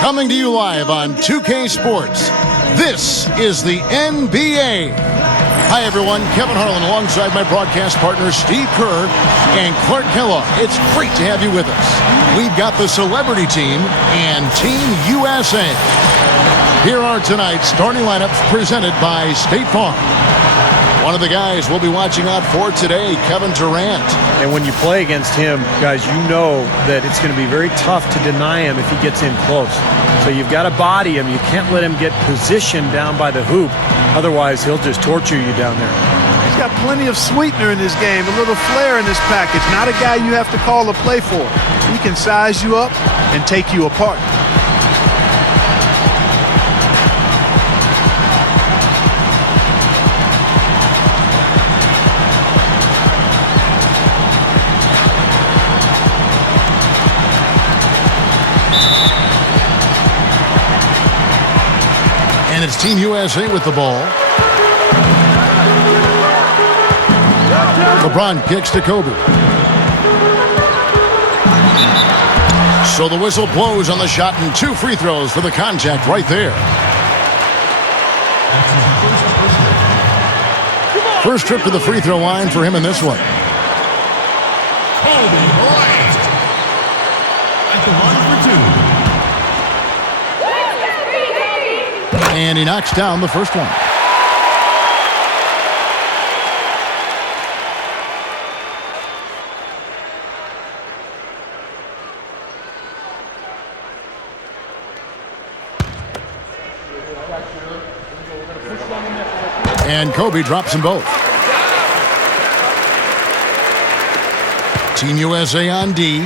Coming to you live on 2K Sports, this is the NBA. Hi, everyone. Kevin Harlan alongside my broadcast partner, Steve Kerr and Clark Kellogg. It's great to have you with us. We've got the Celebrity Team and Team USA. Here are tonight's starting lineups presented by State Farm. One of the guys we'll be watching out for today, Kevin Durant. And when you play against him, guys, you know that it's going to be very tough to deny him if he gets in close. So you've got to body him. You can't let him get positioned down by the hoop. Otherwise, he'll just torture you down there. He's got plenty of sweetener in this game, a little flair in this package. Not a guy you have to call a play for. He can size you up and take you apart. And it's Team USA with the ball. LeBron kicks to Kobe. So the whistle blows on the shot and 2 free throws for the contact right there. First trip to the free throw line for him in this one. And he knocks down the first one. And Kobe drops them both. Team USA on D.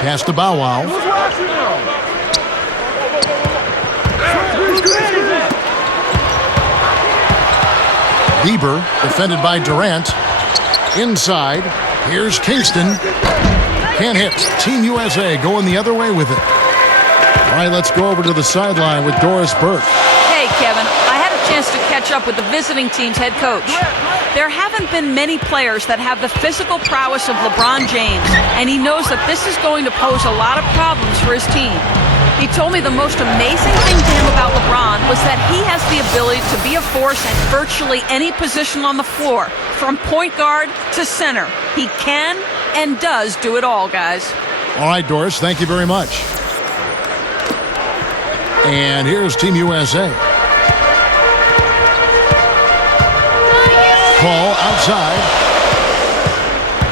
Pass to Bow Wow. Bieber, defended by Durant. Inside, here's Kingston. Can't hit. Team USA going the other way with it. All right, let's go over to the sideline with Doris Burke. Hey, Kevin, I had a chance to catch up with the visiting team's head coach. There haven't been many players that have the physical prowess of LeBron James, and he knows that this is going to pose a lot of problems for his team. He told me the most amazing thing to him about LeBron was that he has the ability to be a force at virtually any position on the floor, from point guard to center. He can and does do it all, guys. All right, Doris, thank you very much. And here's Team USA. Paul outside.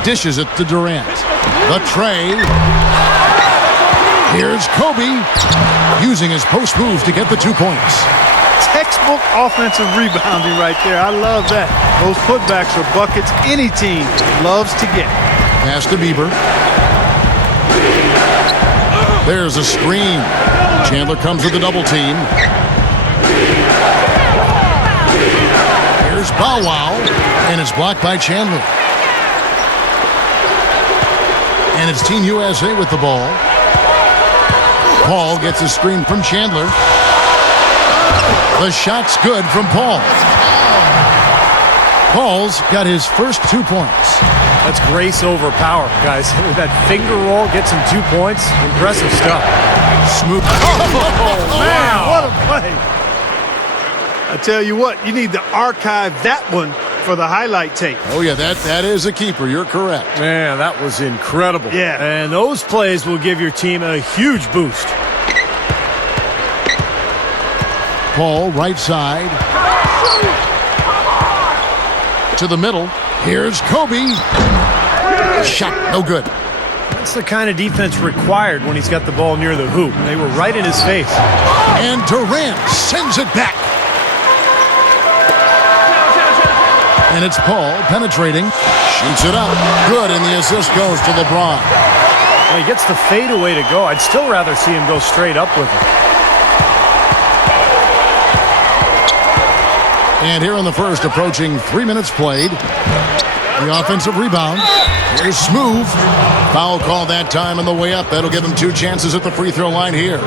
Dishes it to Durant. The tray. Here's Kobe using his post move to get the 2 points. Textbook offensive rebounding right there. I love that. Those putbacks are buckets any team loves to get. Pass to Bieber. There's a screen. Chandler comes with a double team. Here's Bow Wow, and it's blocked by Chandler. And it's Team USA with the ball. Paul gets a screen from Chandler. The shot's good from Paul. Paul's got his first 2 points. That's grace over power, guys. That finger roll gets him 2 points. Impressive stuff. Smooth. Oh, man, what a play. I tell you what, you need to archive that one for the highlight tape. Oh, yeah, that is a keeper. You're correct. Man, that was incredible. Yeah. And those plays will give your team a huge boost. Paul, right side. To the middle. Here's Kobe. Shot, no good. That's the kind of defense required when he's got the ball near the hoop. They were right in his face. And Durant sends it back. And it's Paul penetrating. Shoots it up. Good, and the assist goes to LeBron. Well, he gets the fadeaway to go. I'd still rather see him go straight up with it. And here in the first, approaching 3 minutes played. The offensive rebound. Here's Smooth. Foul call that time on the way up. That'll give him 2 chances at the free throw line here.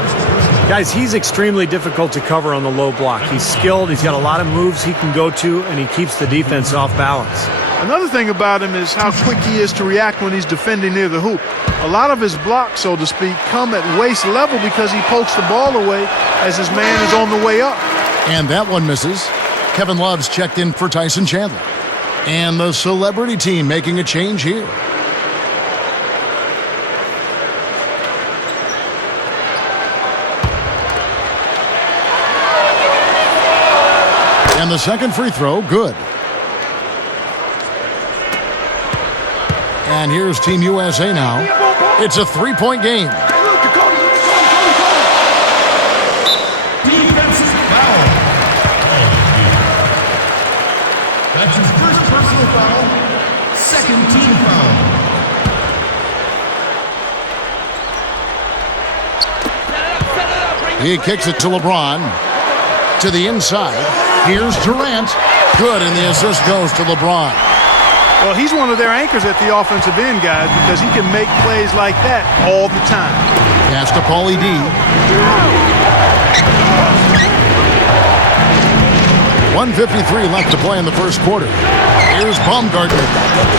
Guys, he's extremely difficult to cover on the low block. He's skilled. He's got a lot of moves he can go to, and he keeps the defense off balance. Another thing about him is how quick he is to react when he's defending near the hoop. A lot of his blocks, so to speak, come at waist level because he pokes the ball away as his man is on the way up. And that one misses. Kevin Love's checked in for Tyson Chandler. And the celebrity team making a change here. And the second free throw, good. And here's Team USA now. It's a three-point game. Defensive foul. That's his first personal foul. Second team foul. He kicks it to LeBron. To the inside. Here's Durant. Good, and the assist goes to LeBron. Well, he's one of their anchors at the offensive end, guys, because he can make plays like that all the time. Pass to Paulie D. 1:53 left to play in the first quarter. Here's Baumgartner,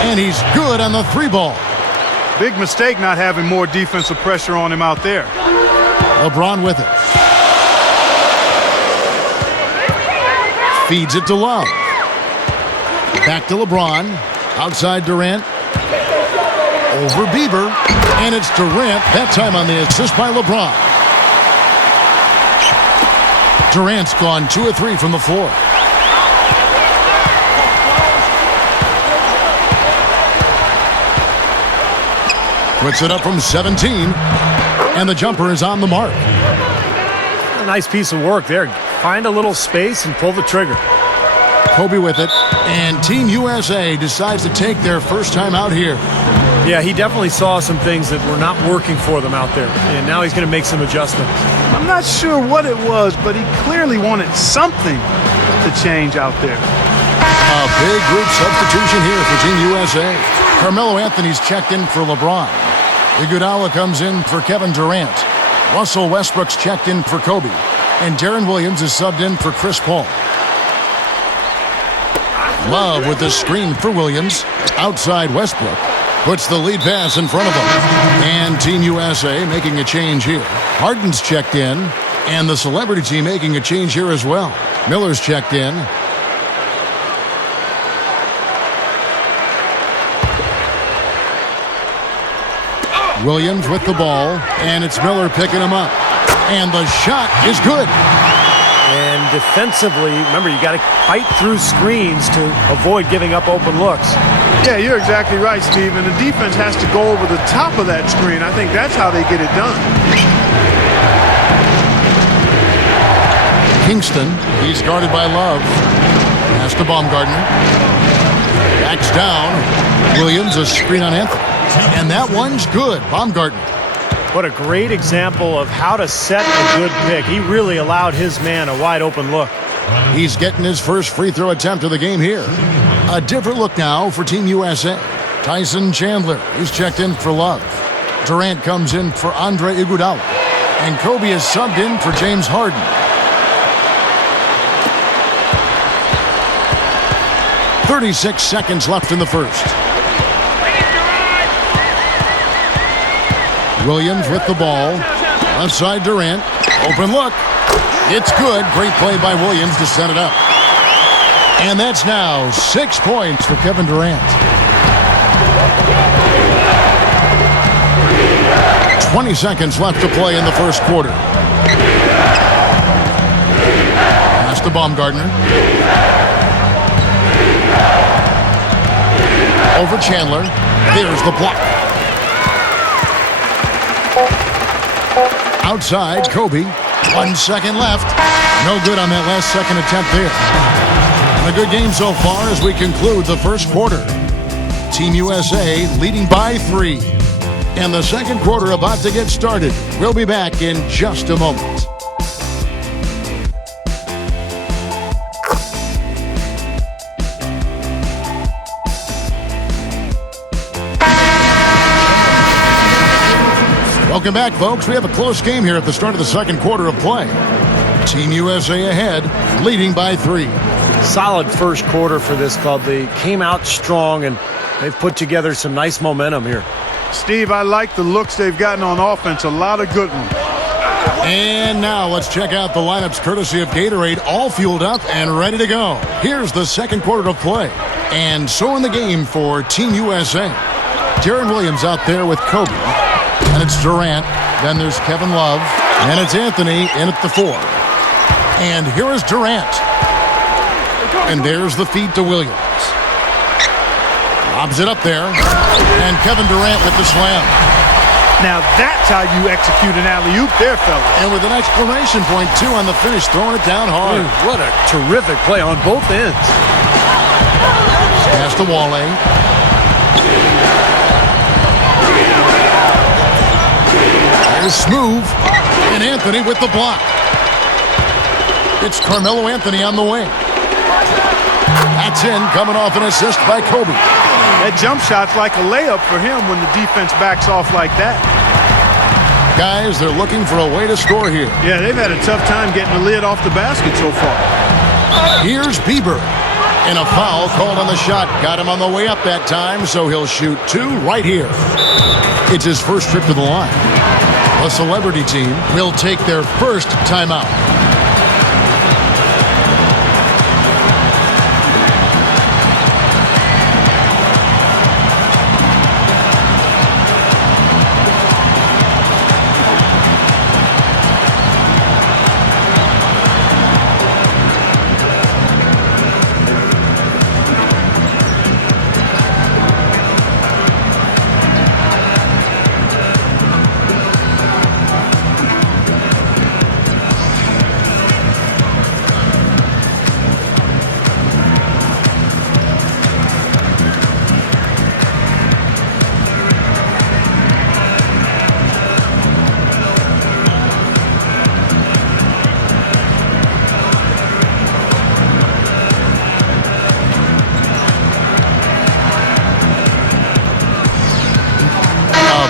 and he's good on the three ball. Big mistake not having more defensive pressure on him out there. LeBron with it. Feeds it to Love. Back to LeBron. Outside Durant. Over Bieber. And it's Durant, that time on the assist by LeBron. Durant's gone 2 of 3 from the floor. Puts it up from 17. And the jumper is on the mark. A nice piece of work there. Find a little space and pull the trigger. Kobe with it, and Team USA decides to take their first time out here. Yeah, he definitely saw some things that were not working for them out there, and now he's going to make some adjustments. I'm not sure what it was, but he clearly wanted something to change out there. A big group substitution here for Team USA. Carmelo Anthony's checked in for LeBron. Iguodala comes in for Kevin Durant. Russell Westbrook's checked in for Kobe. And Darren Williams is subbed in for Chris Paul. Love with the screen for Williams. Outside Westbrook. Puts the lead pass in front of him. And Team USA making a change here. Harden's checked in. And the celebrity team making a change here as well. Miller's checked in. Williams with the ball. And it's Miller picking him up. And the shot is good. And defensively, remember, you got to fight through screens to avoid giving up open looks. Yeah, you're exactly right, Steve. And the defense has to go over the top of that screen. I think that's how they get it done. Kingston, he's guarded by Love. Pass to Baumgartner. Backs down. Williams, a screen on Anthony. And that one's good. Baumgartner. What a great example of how to set a good pick. He really allowed his man a wide open look. He's getting his first free throw attempt of the game here. A different look now for Team USA. Tyson Chandler is checked in for Love. Durant comes in for Andre Iguodala. And Kobe is subbed in for James Harden. .36 seconds left in the first. Williams with the ball. Left side Durant. Open look. It's good. Great play by Williams to set it up. And that's now 6 points for Kevin Durant. 20 seconds left to play in the first quarter. Pass to Baumgartner. Over Chandler. There's the block. Outside, Kobe. 1 second left. No good on that last second attempt there. And a good game so far as we conclude the first quarter. Team USA leading by 3. And the second quarter about to get started. We'll be back in just a moment. Welcome back, folks. We have a close game here at the start of the second quarter of play. Team USA ahead, leading by 3. Solid first quarter for this club. They came out strong, and they've put together some nice momentum here. Steve, I like the looks they've gotten on offense. A lot of good ones. And now let's check out the lineups courtesy of Gatorade, all fueled up and ready to go. Here's the second quarter of play. And so in the game for Team USA. Darren Williams out there with Kobe. And it's Durant. Then there's Kevin Love. And it's Anthony in at the 4. And here is Durant. And there's the feed to Williams. Lobs it up there. And Kevin Durant with the slam. Now that's how you execute an alley-oop there, fellas. And with an exclamation point, too, on the finish, throwing it down hard. What a terrific play on both ends. Pass to Wale. There's Smooth. And Anthony with the block. It's Carmelo Anthony on the wing. That's in, coming off an assist by Kobe. That jump shot's like a layup for him when the defense backs off like that. Guys, they're looking for a way to score here. Yeah, they've had a tough time getting the lid off the basket so far. Here's Bieber. And a foul called on the shot. Got him on the way up that time, so he'll shoot 2 right here. It's his first trip to the line. The celebrity team will take their first timeout.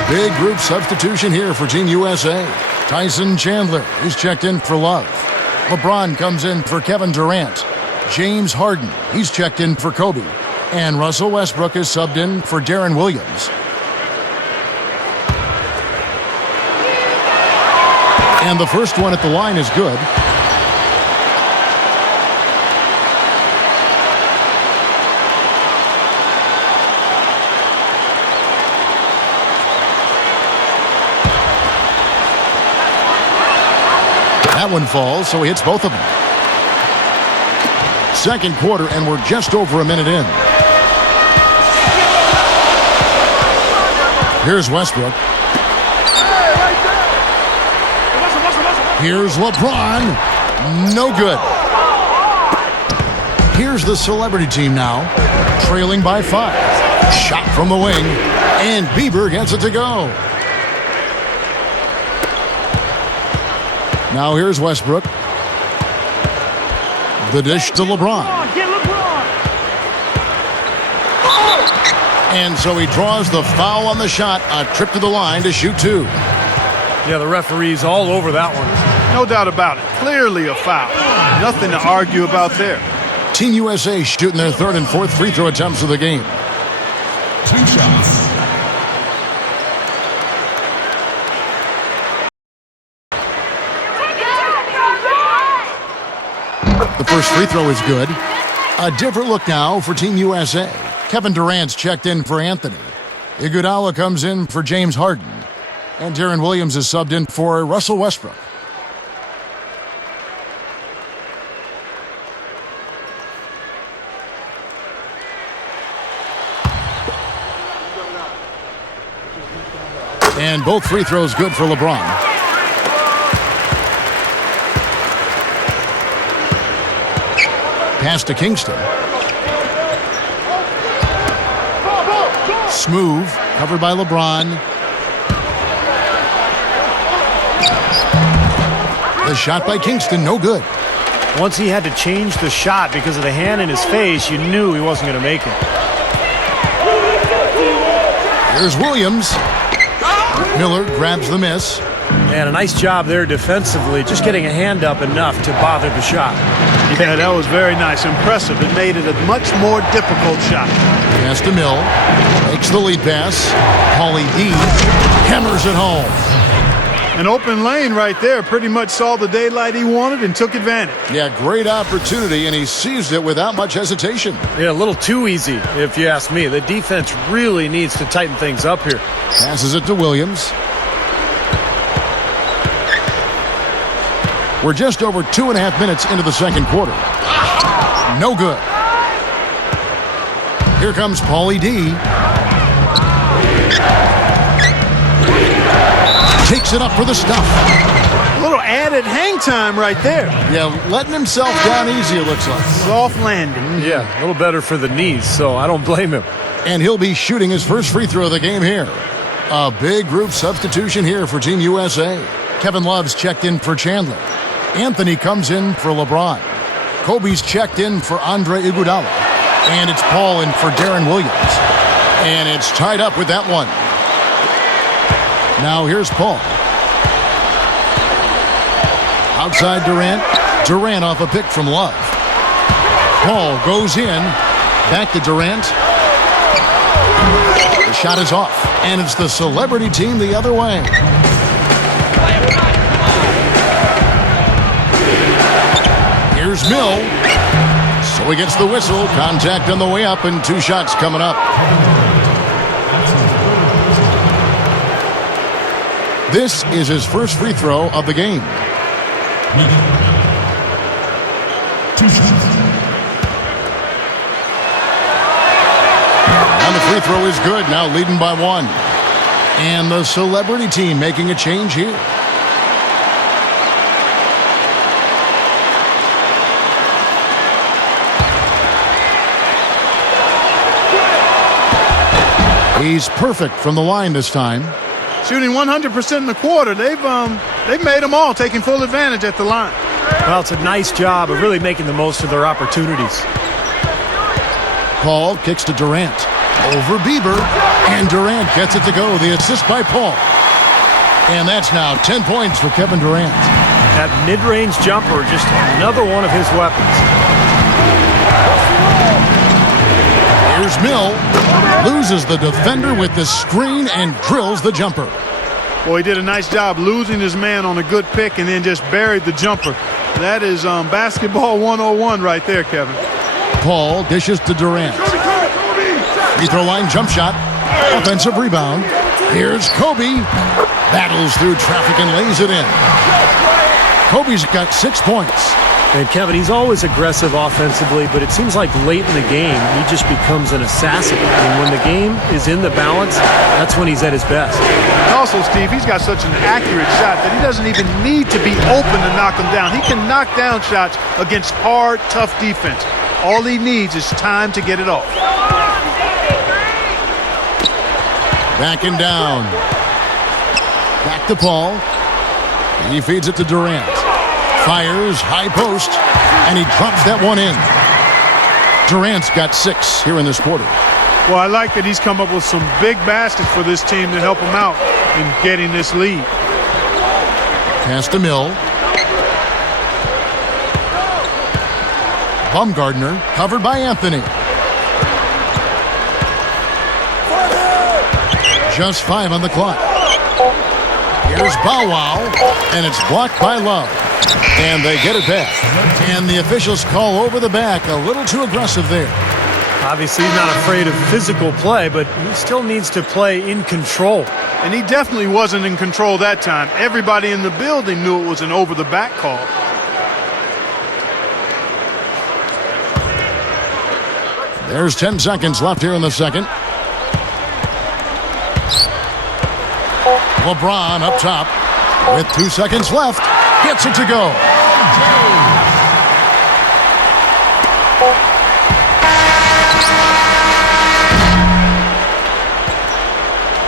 Big group substitution here for Team USA. Tyson Chandler is checked in for Love. LeBron comes in for Kevin Durant. James Harden, he's checked in for Kobe. And Russell Westbrook is subbed in for Darren Williams. And the first one at the line is good. That one falls, so he hits both of them. Second quarter, and we're just over a minute in. Here's Westbrook. Here's LeBron. No good. Here's the celebrity team now, trailing by 5. Shot from the wing, and Bieber gets it to go. Now here's Westbrook. The dish to LeBron. And so he draws the foul on the shot. A trip to the line to shoot 2. Yeah, the referee's all over that one. No doubt about it. Clearly a foul. Nothing to argue about there. Team USA shooting their third and fourth free throw attempts of the game. 2 shots. The first free throw is good. A different look now for Team USA. Kevin Durant's checked in for Anthony. Iguodala comes in for James Harden. And Darren Williams is subbed in for Russell Westbrook. And both free throws good for LeBron. Pass to Kingston. Smooth, covered by LeBron. The shot by Kingston, no good. Once he had to change the shot because of the hand in his face, you knew he wasn't going to make it. Here's Williams. Miller grabs the miss. And a nice job there defensively, just getting a hand up enough to bother the shot. Yeah, that was very nice. Impressive. It made it a much more difficult shot. Pass to Mill. Makes the lead pass. Paulie D hammers it home. An open lane right there. Pretty much saw the daylight he wanted and took advantage. Yeah, great opportunity, and he seized it without much hesitation. Yeah, a little too easy, if you ask me. The defense really needs to tighten things up here. Passes it to Williams. We're just over 2.5 minutes into the second quarter. No good. Here comes Paulie D. Takes it up for the stuff. A little added hang time right there. Yeah, letting himself down easy, it looks like. Soft landing. Yeah, a little better for the knees, so I don't blame him. And he'll be shooting his first free throw of the game here. A big group substitution here for Team USA. Kevin Love's checked in for Chandler. Anthony comes in for LeBron. Kobe's checked in for Andre Iguodala. And it's Paul in for Darren Williams. And it's tied up with that one. Now here's Paul. Outside Durant. Durant off a pick from Love. Paul goes in. Back to Durant. The shot is off. And it's the celebrity team the other way. Here's Mill. So he gets the whistle. Contact on the way up and 2 shots coming up. This is his first free throw of the game. 2 shots. And the free throw is good. Now leading by 1. And the celebrity team making a change here. He's perfect from the line this time. Shooting 100% in the quarter. They've made them all, taking full advantage at the line. Well, it's a nice job of really making the most of their opportunities. Paul kicks to Durant. Over Bieber. And Durant gets it to go. The assist by Paul. And that's now 10 points for Kevin Durant. That mid-range jumper, just another one of his weapons. Here's Mill. Loses the defender with the screen and drills the jumper. Boy, he did a nice job losing his man on a good pick and then just buried the jumper. That is basketball 101 right there, Kevin. Paul dishes to Durant. Free throw line jump shot. Offensive rebound. Here's Kobe. Battles through traffic and lays it in. Kobe's got 6 points. And Kevin, he's always aggressive offensively, but it seems like late in the game, he just becomes an assassin. And when the game is in the balance, that's when he's at his best. Also, Steve, he's got such an accurate shot that he doesn't even need to be open to knock them down. He can knock down shots against hard, tough defense. All he needs is time to get it off. Backing down. Back to Paul. He feeds it to Durant. Fires, high post, and he drops that one in. Durant's got 6 here in this quarter. Well, I like that he's come up with some big baskets for this team to help him out in getting this lead. Pass to Mill. Baumgartner covered by Anthony. Just 5 on the clock. Here's Bow Wow, and it's blocked by Love. And they get it back. And the officials call over the back. A little too aggressive there. Obviously, he's not afraid of physical play, but he still needs to play in control. And he definitely wasn't in control that time. Everybody in the building knew it was an over-the-back call. There's 10 seconds left here in the second. LeBron up top with 2 seconds left. Gets it to go.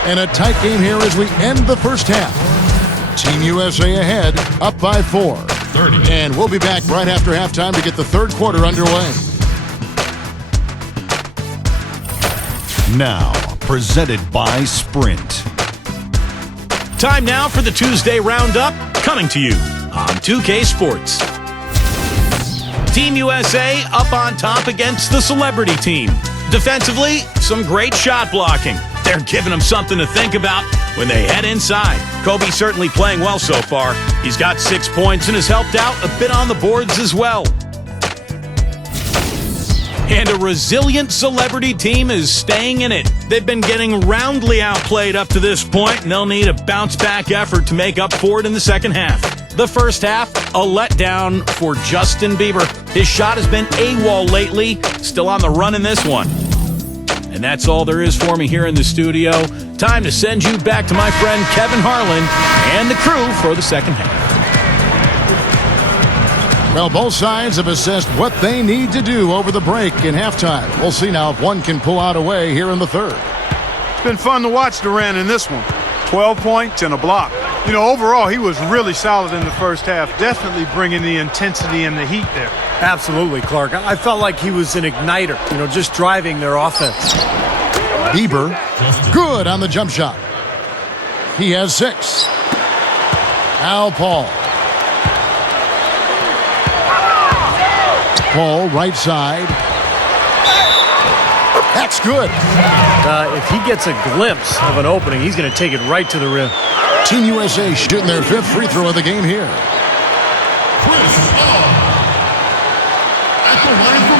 And a tight game here as we end the first half. Team USA ahead, up by 4. 30. And we'll be back right after halftime to get the third quarter underway. Now, presented by Sprint. Time now for the Tuesday Roundup, coming to you on 2K Sports. Team USA up on top against the celebrity team. Defensively, some great shot blocking. They're giving them something to think about when they head inside. Kobe's certainly playing well so far. He's got 6 points and has helped out a bit on the boards as well. And a resilient celebrity team is staying in it. They've been getting roundly outplayed up to this point, and they'll need a bounce-back effort to make up for it in the second half. The first half, a letdown for Justin Bieber. His shot has been AWOL lately, still on the run in this one. And that's all there is for me here in the studio. Time to send you back to my friend Kevin Harlan and the crew for the second half. Well, both sides have assessed what they need to do over the break in halftime. We'll see now if one can pull out a way here in the third. It's been fun to watch Durant in this one. 12 points and a block. You know, overall, he was really solid in the first half, definitely bringing the intensity and the heat there. Absolutely, Clark. I felt like he was an igniter, just driving their offense. Bieber, good on the jump shot. He has 6. Now Paul. Paul, right side. That's good. If he gets a glimpse of an opening, he's going to take it right to the rim. Team USA shooting their 5th free throw of the game here. Chris at the line for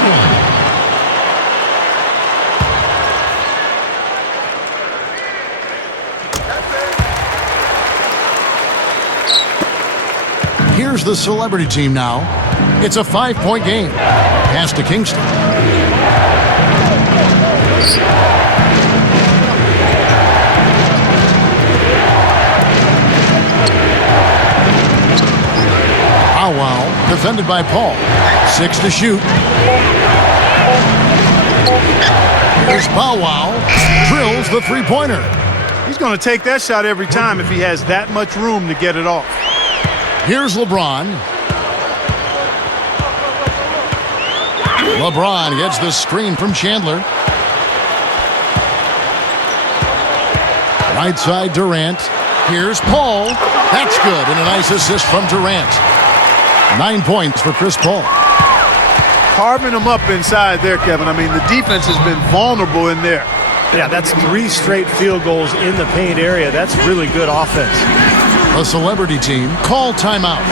one. Here's the celebrity team now. It's a 5-point game. Pass to Kingston. Wow, defended by Paul. 6 to shoot. Here's Bow Wow. Drills the three-pointer. He's going to take that shot every time if he has that much room to get it off. Here's LeBron. LeBron gets the screen from Chandler. Right side Durant. Here's Paul. That's good, and a nice assist from Durant. 9 points for Chris Paul. Carving them up inside there, Kevin. I mean, the defense has been vulnerable in there. Yeah, that's 3 straight field goals in the paint area. That's really good offense. The celebrity team call timeout.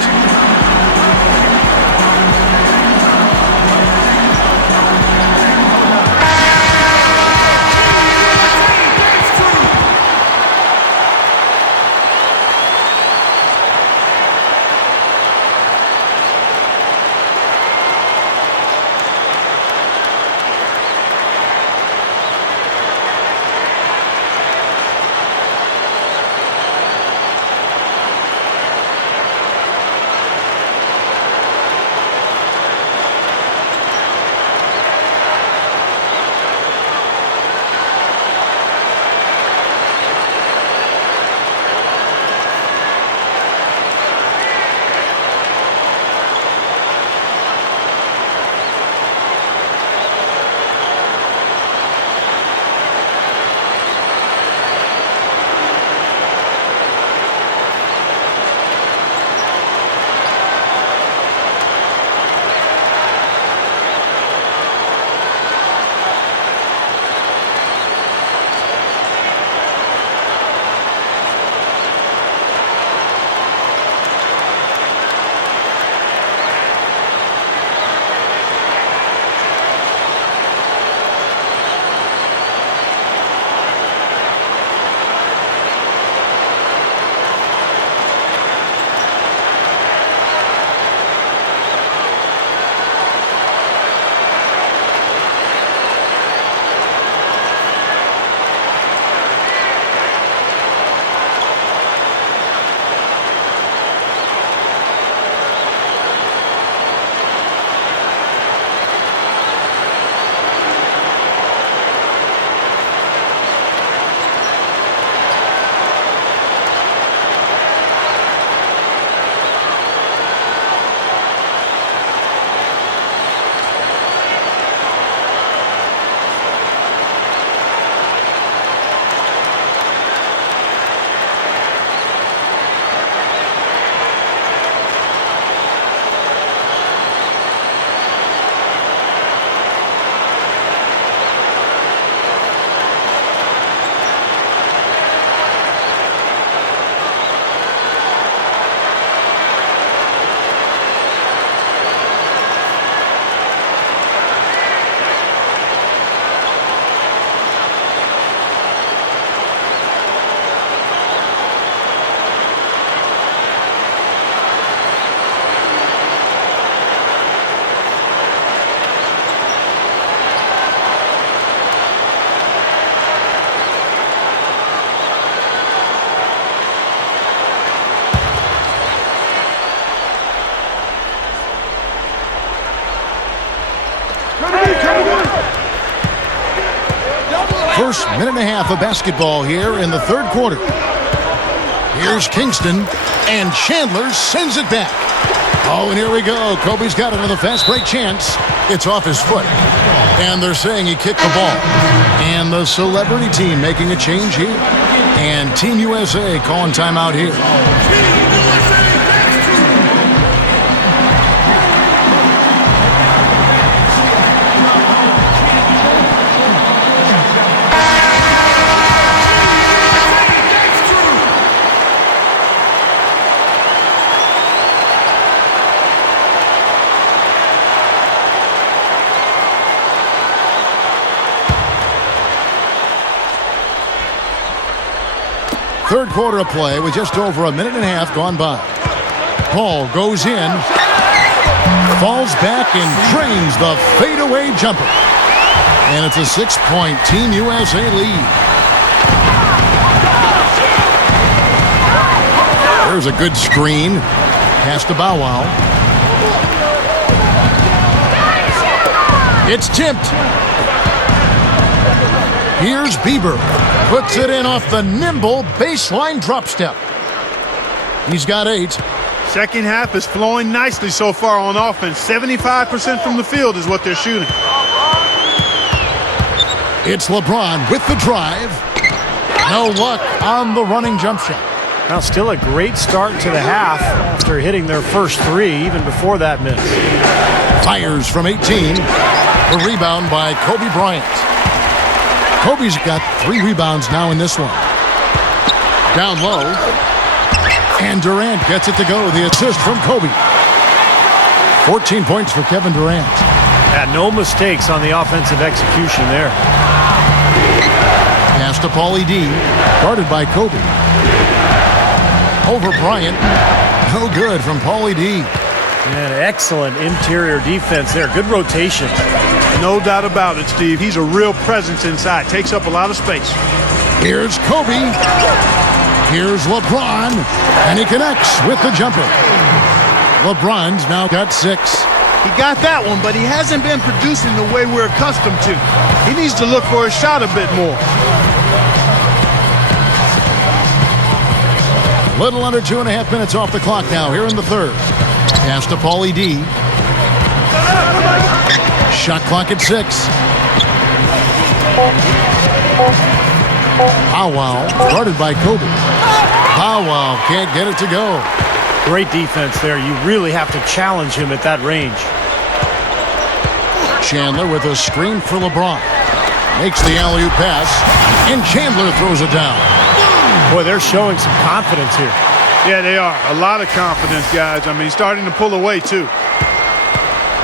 first minute and a half of basketball here in the third quarter. Here's Kingston, and Chandler sends it back. Oh, and here we go. Kobe's got another fast break chance. It's off his foot. And they're saying he kicked the ball. And the celebrity team making a change here. And Team USA calling timeout here. Third quarter of play with just over a minute and a half gone by. Paul goes in, falls back and drains the fadeaway jumper. And it's a 6-point Team USA lead. There's a good screen. Pass to Bow Wow. It's tipped. Here's Bieber. Puts it in off the nimble baseline drop step. He's got 8. Second half is flowing nicely so far on offense. 75% from the field is what they're shooting. It's LeBron with the drive. No luck on the running jump shot. Now still a great start to the half after hitting their first 3 even before that miss. Fires from 18. The rebound by Kobe Bryant. Kobe's got 3 rebounds now in this one. Down low. And Durant gets it to go. The assist from Kobe. 14 points for Kevin Durant. Yeah, no mistakes on the offensive execution there. Pass to Paulie D. Guarded by Kobe. Over Bryant. No good from Paulie D. And excellent interior defense there. Good rotation. No doubt about it, Steve. He's a real presence inside. Takes up a lot of space. Here's Kobe. Here's LeBron. And he connects with the jumper. LeBron's now got 6. He got that one, but he hasn't been producing the way we're accustomed to. He needs to look for a shot a bit more. A little under 2.5 minutes off the clock now here in the third. Pass to Paulie D. Shot clock at 6. Bow Wow, guarded by Kobe. Bow Wow can't get it to go. Great defense there. You really have to challenge him at that range. Chandler with a screen for LeBron. Makes the alley-oop pass, and Chandler throws it down. Boy, they're showing some confidence here. Yeah, they are. A lot of confidence, guys. I mean, starting to pull away, too.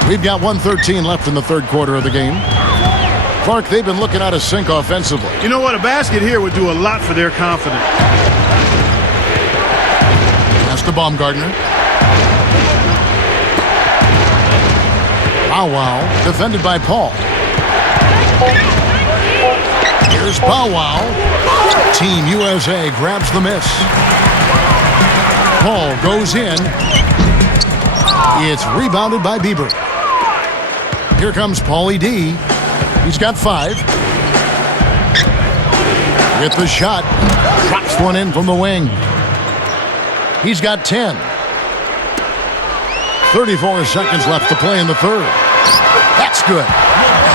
We've got 1:13 left in the third quarter of the game. Clark, they've been looking out of sync offensively. You know what? A basket here would do a lot for their confidence. Pass to Baumgartner. Bow Wow, defended by Paul. Here's Bow Wow. Team USA grabs the miss. Paul goes in. It's rebounded by Bieber. Here comes Paulie D. He's got 5. With the shot. Drops one in from the wing. He's got 10. 34 seconds left to play in the third. That's good.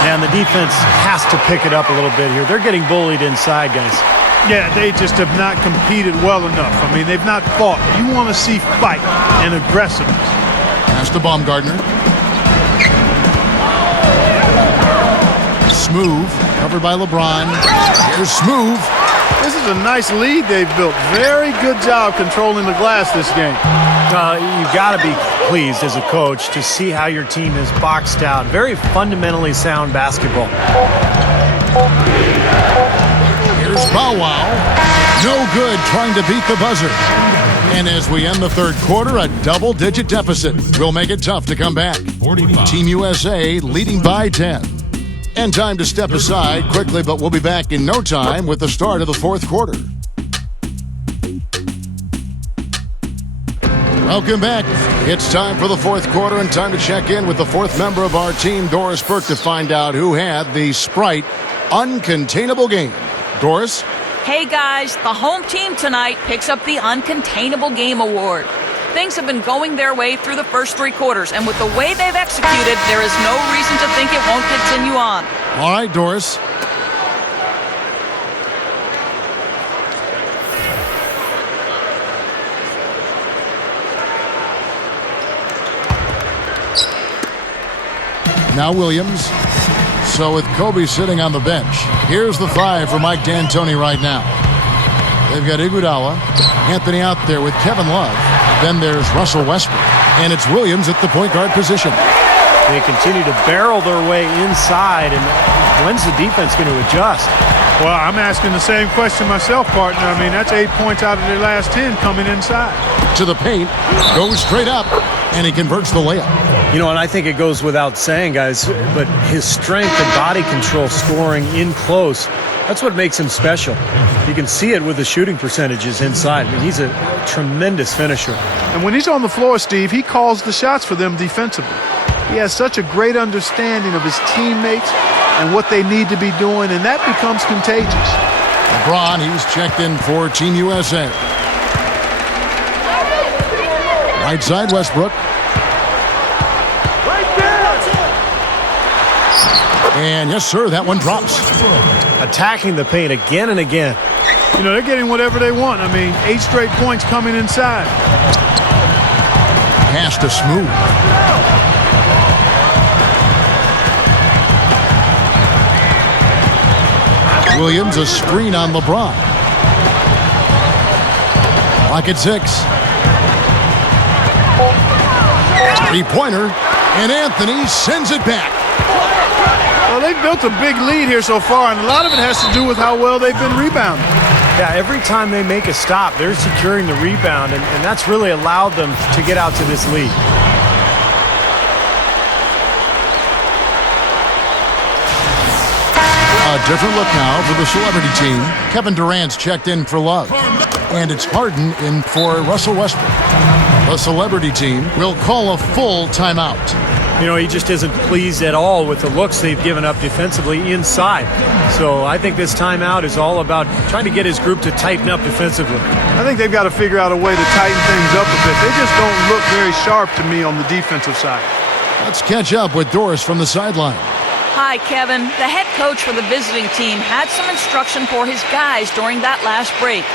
And the defense has to pick it up a little bit here. They're getting bullied inside, guys. Yeah, they just have not competed well enough. I mean, they've not fought. You want to see fight and aggressiveness. Pass to Baumgartner. Smooth, covered by LeBron. Here's Smooth. This is a nice lead they've built. Very good job controlling the glass this game. You've got to be pleased as a coach to see how your team is boxed out. Very fundamentally sound basketball. Here's Bow Wow. No good trying to beat the buzzer. And as we end the third quarter, a double-digit deficit will make it tough to come back. 45. Team USA leading by 10. And time to step aside quickly, but we'll be back in no time with the start of the fourth quarter. Welcome back. It's time for the fourth quarter and time to check in with the fourth member of our team, Doris Burke, to find out who had the Sprite uncontainable game. Doris? Hey guys, the home team tonight picks up the Uncontainable Game Award. Things have been going their way through the first 3 quarters, and with the way they've executed, there is no reason to think it won't continue on. All right, Doris. Now Williams. So with Kobe sitting on the bench, here's the 5 for Mike D'Antoni right now. They've got Iguodala, Anthony out there with Kevin Love. Then there's Russell Westbrook, and it's Williams at the point guard position. They continue to barrel their way inside, and when's the defense going to adjust? Well, I'm asking the same question myself, partner. I mean, that's 8 points out of their last 10 coming inside. To the paint, goes straight up, and he converts the layup. You know, and I think it goes without saying, guys, but his strength and body control scoring in close, that's what makes him special. You can see it with the shooting percentages inside. I mean, he's a tremendous finisher. And when he's on the floor, Steve, he calls the shots for them defensively. He has such a great understanding of his teammates and what they need to be doing, and that becomes contagious. LeBron, he's checked in for Team USA. Right side, Westbrook. And yes, sir, that one drops. Attacking the paint again and again. You know, they're getting whatever they want. I mean, 8 straight points coming inside. Pass to Smooth. Williams, a screen on LeBron. Lock at 6. 3-pointer, and Anthony sends it back. Well, they've built a big lead here so far, and a lot of it has to do with how well they've been rebounding. Yeah, every time they make a stop, they're securing the rebound, and that's really allowed them to get out to this lead. A different look now for the celebrity team. Kevin Durant's checked in for Love. And it's Harden in for Russell Westbrook. The celebrity team will call a full timeout. You know, he just isn't pleased at all with the looks they've given up defensively inside. So I think this timeout is all about trying to get his group to tighten up defensively. I think they've got to figure out a way to tighten things up a bit. They just don't look very sharp to me on the defensive side. Let's catch up with Doris from the sideline. Hi, Kevin. The head coach for the visiting team had some instruction for his guys during that last break.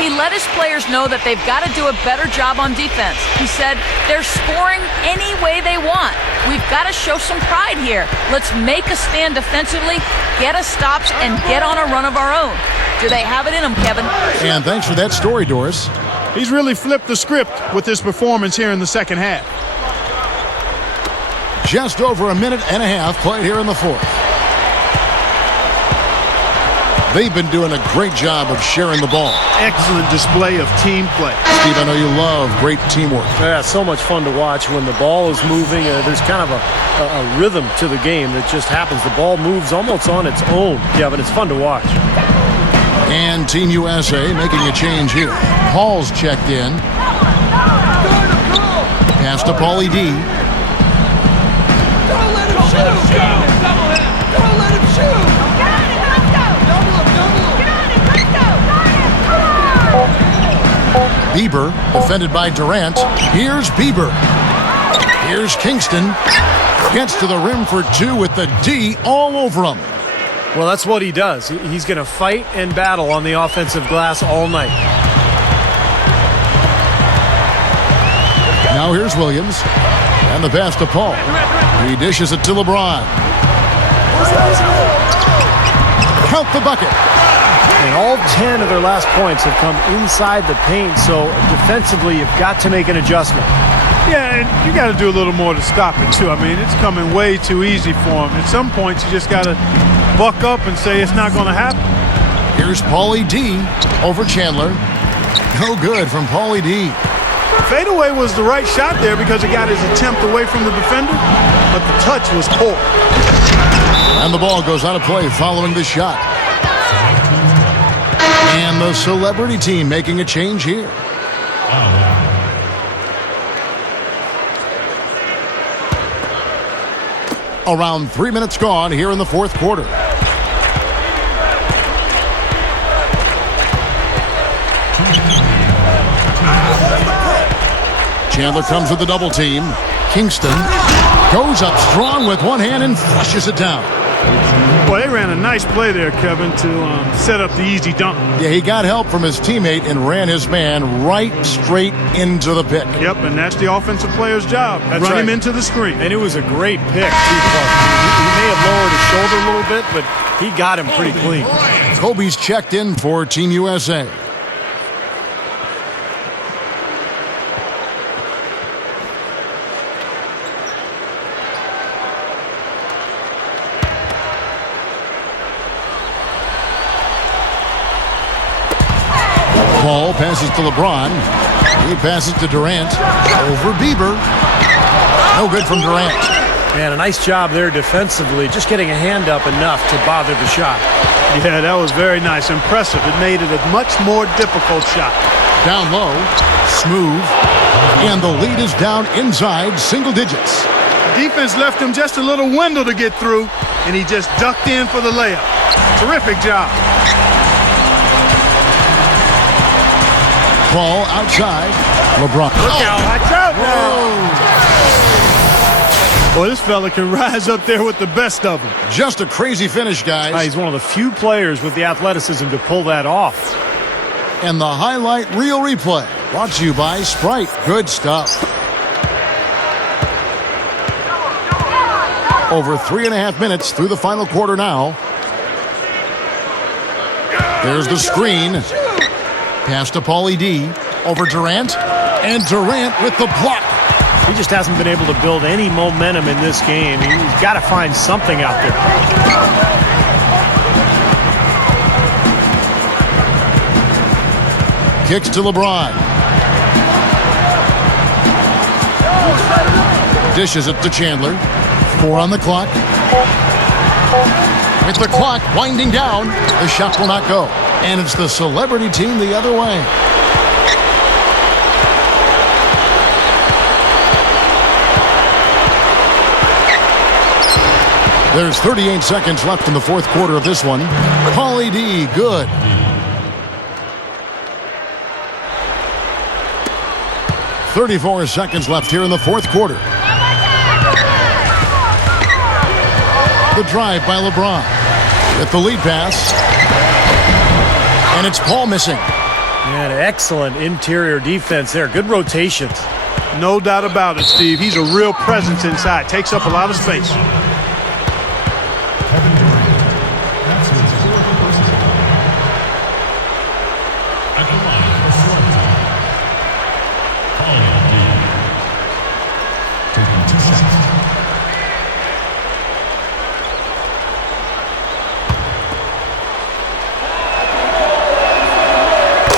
He let his players know that they've got to do a better job on defense. He said, they're scoring any way they want. We've got to show some pride here. Let's make a stand defensively, get us stops, and get on a run of our own. Do they have it in them, Kevin? And thanks for that story, Doris. He's really flipped the script with his performance here in the second half. Just over a minute and a half played here in the fourth. They've been doing a great job of sharing the ball. Excellent display of team play. Steve, I know you love great teamwork. Yeah, so much fun to watch when the ball is moving. There's kind of a rhythm to the game that just happens. The ball moves almost on its own. Yeah, but it's fun to watch. And Team USA making a change here. Paul's checked in. Pass to Paulie D. Don't let him shoot! Double him! Don't let him shoot! Get on it! Let's go! Double him! Get on it! Let's go! Come on! Bieber, defended by Durant. Here's Bieber. Here's Kingston. Gets to the rim for 2 with the D all over him. Well, that's what he does. He's going to fight and battle on the offensive glass all night. Now here's Williams. And the pass to Paul. He dishes it to LeBron. Count the bucket. And all 10 of their last points have come inside the paint, so defensively you've got to make an adjustment. Yeah, and you got to do a little more to stop it, too. I mean, it's coming way too easy for him. At some points, you just got to buck up and say it's not going to happen. Here's Paulie D over Chandler. No good from Paulie D. Fadeaway was the right shot there because it got his attempt away from the defender, but the touch was poor. And the ball goes out of play following the shot. And the celebrity team making a change here. Around 3 minutes gone here in the fourth quarter. Chandler comes with the double team. Kingston goes up strong with one hand and flushes it down. Boy, they ran a nice play there, Kevin, to set up the easy dunk. Yeah, he got help from his teammate and ran his man right straight into the pick. Yep, and that's the offensive player's job. Run him into the screen. And it was a great pick, too, Clark. He may have lowered his shoulder a little bit, but he got him pretty clean. Kobe's checked in for Team USA. Paul passes to LeBron. He passes to Durant. Over Bieber. No good from Durant. Man, a nice job there defensively, just getting a hand up enough to bother the shot. Yeah, that was very nice. Impressive. It made it a much more difficult shot. Down low. Smooth. And the lead is down inside single digits. Defense left him just a little window to get through, and he just ducked in for the layup. Terrific job. Ball outside. LeBron. Look out. Watch out now. Boy, this fella can rise up there with the best of them. Just a crazy finish, guys. He's one of the few players with the athleticism to pull that off. And the highlight reel replay brought to you by Sprite. Good stuff. Over 3.5 minutes through the final quarter now. There's the screen. Pass to Paulie D. Over Durant. And Durant with the block. He just hasn't been able to build any momentum in this game. He's got to find something out there. Kicks to LeBron. Dishes it to Chandler. 4 on the clock. With the clock winding down, the shot will not go. And it's the celebrity team the other way. There's 38 seconds left in the fourth quarter of this one. Paulie D, good. .34 seconds left here in the fourth quarter. The drive by LeBron. With the lead pass. And it's Paul missing. Man, excellent interior defense there. Good rotations. No doubt about it, Steve. He's a real presence inside. Takes up a lot of space.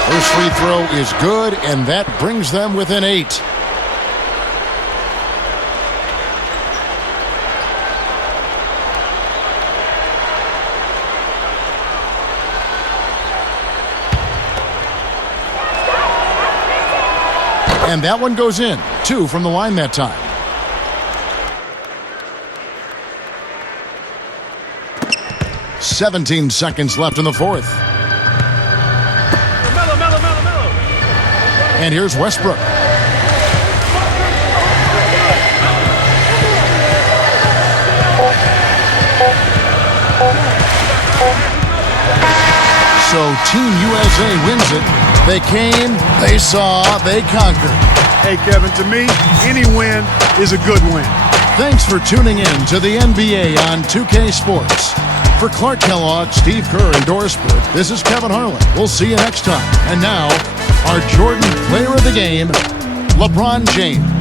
First free throw is good, and that brings them within 8. And that one goes in. 2 from the line that time. .17 seconds left in the fourth. And here's Westbrook. So Team USA wins it. They came, they saw, they conquered. Hey, Kevin, to me, any win is a good win. Thanks for tuning in to the NBA on 2K Sports. For Clark Kellogg, Steve Kerr, and Doris Burke, this is Kevin Harlan. We'll see you next time. And now, our Jordan Player of the Game, LeBron James.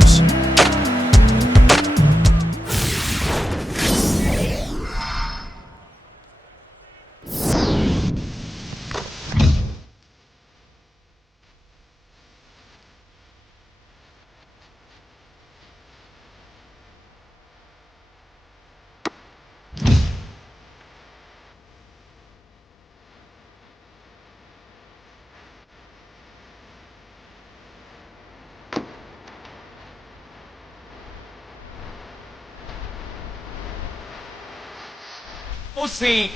We'll see.